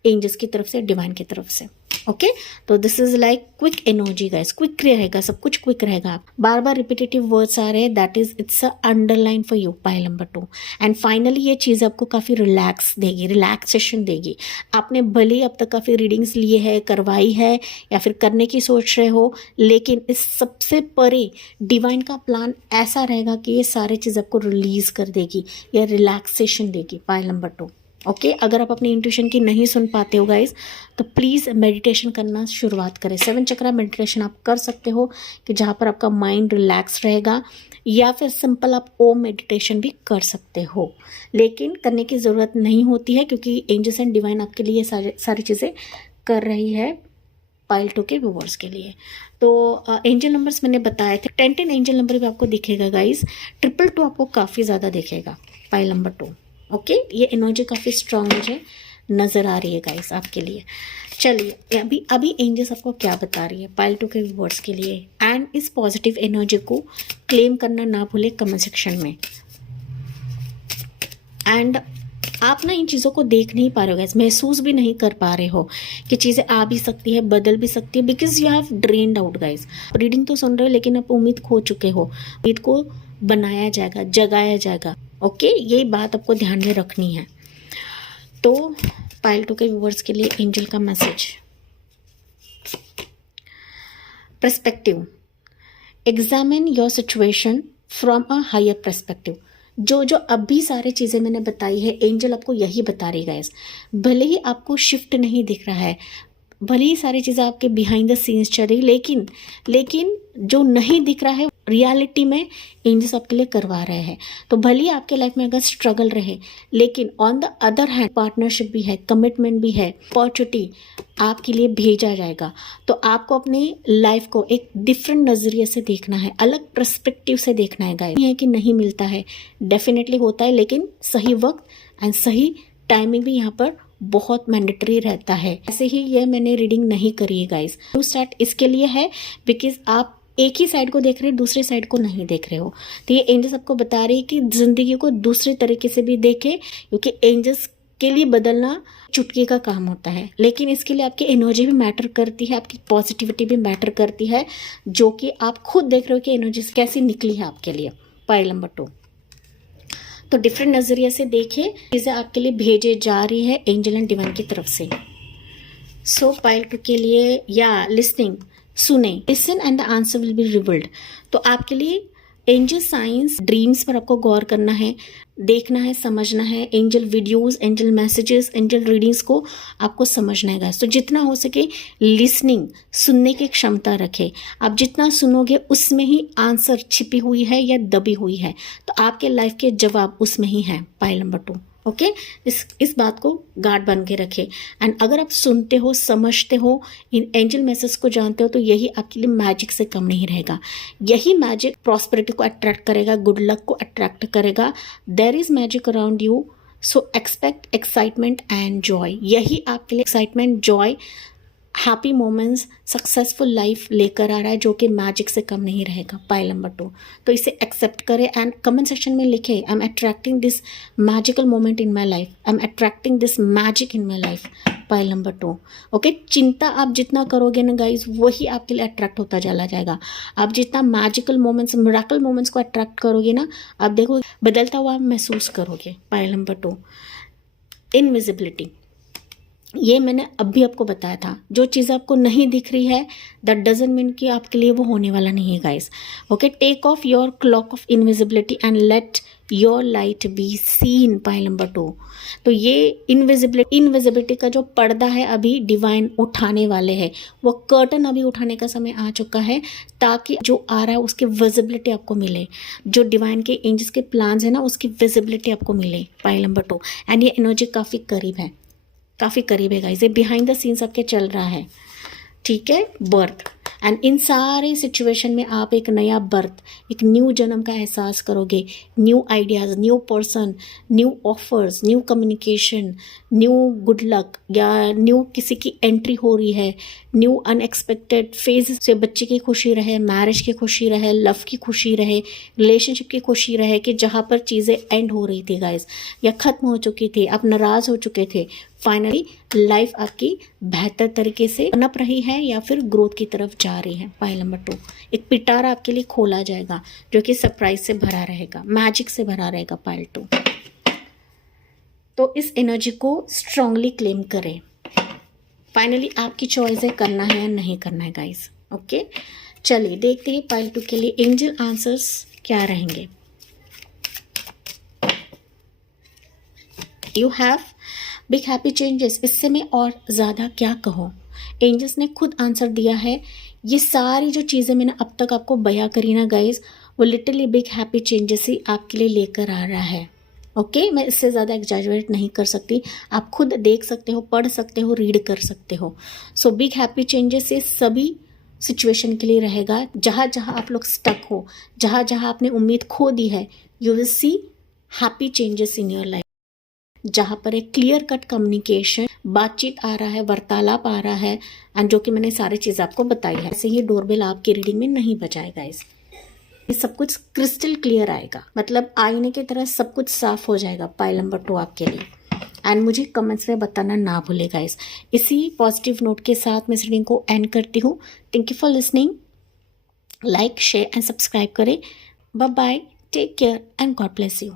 एंजल्स की तरफ से, डिवाइन की तरफ से। ओके, तो this is like quick energy guys, quick रहेगा, सब कुछ क्विक रहेगा। बार बार रिपीटेटिव वर्ड्स आ रहे हैं, that is it's a underline for you, pile number 2। And finally ये चीज़ आपको काफ़ी रिलैक्स देगी, रिलैक्सेशन देगी। आपने भले ही अब तक काफ़ी रीडिंग्स लिए है, करवाई है, या फिर करने की सोच रहे हो, लेकिन इस सबसे परे डिवाइन का प्लान ऐसा रहेगा कि ये सारी चीज़ आपको रिलीज़ कर देगी या रिलैक्सेशन देगी, पाइल नंबर 2। ओके, अगर आप अपनी इंट्यूशन की नहीं सुन पाते हो गाइज, तो प्लीज़ मेडिटेशन करना शुरुआत करें। 7 चक्रा मेडिटेशन आप कर सकते हो, कि जहाँ पर आपका माइंड रिलैक्स रहेगा, या फिर सिंपल आप ओम मेडिटेशन भी कर सकते हो, लेकिन करने की ज़रूरत नहीं होती है, क्योंकि एंजल्स एंड डिवाइन आपके लिए सारी चीज़ें कर रही है पाइल 2 के व्यूअर्स के लिए। तो एंजल नंबर्स मैंने बताए थे, 10 एंजल नंबर भी आपको दिखेगा गाइज, 222 आपको काफ़ी ज़्यादा दिखेगा, पाइल नंबर 2। ओके, ये एनर्जी काफ़ी स्ट्रांग मुझे नज़र आ रही है गाइस आपके लिए। चलिए, अभी एंजल्स आपको क्या बता रही है पाइल 2 के व्यूअर्स के लिए, एंड इस पॉजिटिव एनर्जी को क्लेम करना ना भूले कमेंट सेक्शन में। एंड आप ना इन चीज़ों को देख नहीं पा रहे हो गाइस, महसूस भी नहीं कर पा रहे हो कि चीज़ें आ भी सकती है, बदल भी सकती है, because you have drained out guys. Reading तो सुन रहे हो, लेकिन आप उम्मीद खो चुके हो। उम्मीद को बनाया जाएगा, जगाया जाएगा। ओके, ये बात आपको ध्यान में रखनी है। तो पाइल 2 के व्यूअर्स के लिए एंजल का message, perspective, examine your situation from a higher perspective. जो अभी सारी चीज़ें मैंने बताई है, एंजल आपको यही बता रही है गाइस। भले ही आपको शिफ्ट नहीं दिख रहा है, भले ही सारी चीज़ें आपके बिहाइंड द सीन्स चल रही, लेकिन जो नहीं दिख रहा है रियलिटी में एंजल्स आपके लिए करवा रहे हैं। तो भले ही आपके लाइफ में अगर स्ट्रगल रहे, लेकिन on the other hand partnership भी है, कमिटमेंट भी है, अपॉर्चुनिटी आपके लिए भेजा जाएगा। तो आपको अपनी लाइफ को एक डिफरेंट नज़रिए से देखना है, अलग पर्सपेक्टिव से देखना है गाइस। नहीं है कि नहीं मिलता है, डेफिनेटली होता है, लेकिन सही वक्त एंड सही टाइमिंग भी यहाँ पर बहुत मैंडेटरी रहता है। ऐसे ही ये मैंने रीडिंग नहीं करी है गाइस। न्यू स्टार्ट इसके लिए है बिकॉज आप एक ही साइड को देख रहे हो, दूसरे साइड को नहीं देख रहे हो। तो ये एंजल्स आपको बता रही है कि जिंदगी को दूसरे तरीके से भी देखें, क्योंकि एंजल्स के लिए बदलना चुटकी का काम होता है, लेकिन इसके लिए आपकी एनर्जी भी मैटर करती है, आपकी पॉजिटिविटी भी मैटर करती है, जो कि आप खुद देख रहे हो कि एनर्जी कैसी निकली है आपके लिए, पाइल नंबर 2। तो डिफरेंट नज़रिए से देखिए, चीज़ें आपके लिए भेजे जा रही है एंजल एंड डिवाइन की तरफ से। सो पाइल 2 के लिए या लिसनिंग, सुने, listen and the answer will be revealed. तो आपके लिए एंजल साइंस, ड्रीम्स पर आपको गौर करना है, देखना है, समझना है। Angel videos, angel messages, angel readings को आपको समझना है गाइस। तो जितना हो सके लिसनिंग, सुनने की क्षमता रखें। आप जितना सुनोगे उसमें ही आंसर छिपी हुई है या दबी हुई है, तो आपके लाइफ के जवाब उसमें ही है। Pile number 2, okay. इस बात को गार्ड बन के रखें। एंड अगर आप सुनते हो, समझते हो, इन एंजल मैसेज को जानते हो, तो यही आपके लिए मैजिक से कम नहीं रहेगा। यही मैजिक प्रॉस्पेरिटी को अट्रैक्ट करेगा, गुड लक को अट्रैक्ट करेगा। There is magic around you, so expect excitement and joy. यही आपके लिए excitement, joy, happy moments, successful life लेकर आ रहा है, जो कि मैजिक से कम नहीं रहेगा। पाइल नंबर 2, तो इसे एक्सेप्ट करें एंड कमेंट सेक्शन में लिखें, I am attracting this magical moment in my life, I am attracting this magic in my life. Pile number 2, okay. चिंता आप जितना करोगे ना गाइज, वही आपके लिए अट्रैक्ट होता चला जाएगा। आप जितना मैजिकल मोमेंट्स, मिरेकल मोमेंट्स को अट्रैक्ट करोगे ना, आप देखो बदलता हुआ महसूस करोगे। Pile number 2, invisibility. ये मैंने अभी आपको बताया था, जो चीज़ आपको नहीं दिख रही है दैट डजंट मीन कि आपके लिए वो होने वाला नहीं है guys. Okay, take off your cloak of invisibility and let your light be seen. Pile number 2, तो ये इनविजिबिलिटी का जो पर्दा है अभी डिवाइन उठाने वाले हैं, वो कर्टन अभी उठाने का समय आ चुका है, ताकि जो आ रहा है उसकी विजिबिलिटी आपको मिले, जो डिवाइन के एंजल्स के प्लान्स है ना उसकी विजिबिलिटी आपको मिले। पाइल नंबर 2, एंड ये एनर्जी काफ़ी करीब है, काफ़ी करीब है गाइस। ये बिहाइंड द सीन्स आपके चल रहा है, ठीक है। बर्थ एंड इन सारे सिचुएशन में आप एक नया बर्थ, एक न्यू जन्म का एहसास करोगे। New ideas, new person, new offers, new communication, new good luck, या न्यू किसी की एंट्री हो रही है, न्यू अनएक्सपेक्टेड फेज से बच्चे की खुशी रहे, मैरिज की खुशी रहे, लव की खुशी रहे, रिलेशनशिप की खुशी रहे, कि जहाँ पर चीज़ें एंड हो रही थी गाइस या ख़त्म हो चुकी थी, आप नाराज़ हो चुके थे, फाइनली लाइफ आपकी बेहतर तरीके से पनप रही है या फिर ग्रोथ की तरफ जा रही है। पाइल नंबर 2, एक पिटारा आपके लिए खोला जाएगा जो कि सरप्राइज से भरा रहेगा, मैजिक से भरा रहेगा। पाइल 2, तो इस एनर्जी को स्ट्रांगली क्लेम करें। फाइनली आपकी चॉइस है करना है या नहीं करना है गाइस। ओके, चलिए देखते हैं पाइल 2 के लिए एंजल आंसर्स क्या रहेंगे। You have big happy changes. इससे मैं और ज़्यादा क्या कहूँ, एंजल्स ने खुद आंसर दिया है। ये सारी जो चीज़ें मैंने अब तक आपको बयां करी ना गाइस, वो लिटरली बिग हैप्पी चेंजेस ही आपके लिए लेकर आ रहा है। ओके, मैं इससे ज़्यादा एग्जैजरेट नहीं कर सकती, आप खुद देख सकते हो, पढ़ सकते हो, रीड कर सकते हो। सो बिग हैप्पी चेंजेस ये सभी सिचुएशन के लिए रहेगा। जहाँ जहाँ आप लोग स्टक हो, जहाँ जहाँ आपने उम्मीद खो दी है, you will see happy changes in your life. जहाँ पर एक क्लियर कट कम्युनिकेशन, बातचीत आ रहा है, वार्तालाप आ रहा है, एंड जो कि मैंने सारी चीज़ आपको बताई है। ऐसे ही डोरबेल आपकी रीडिंग में नहीं बजाएगा, ये सब कुछ क्रिस्टल क्लियर आएगा, मतलब आईने की तरह सब कुछ साफ हो जाएगा। पाइल नंबर 2 आपके लिए। एंड मुझे कमेंट्स में बताना ना भूले गाइस। इसी पॉजिटिव नोट के साथ मैं इस रीडिंग को एंड करती हूँ। Thank you for listening. Like, share and subscribe करें। Bye bye, take care and God bless you.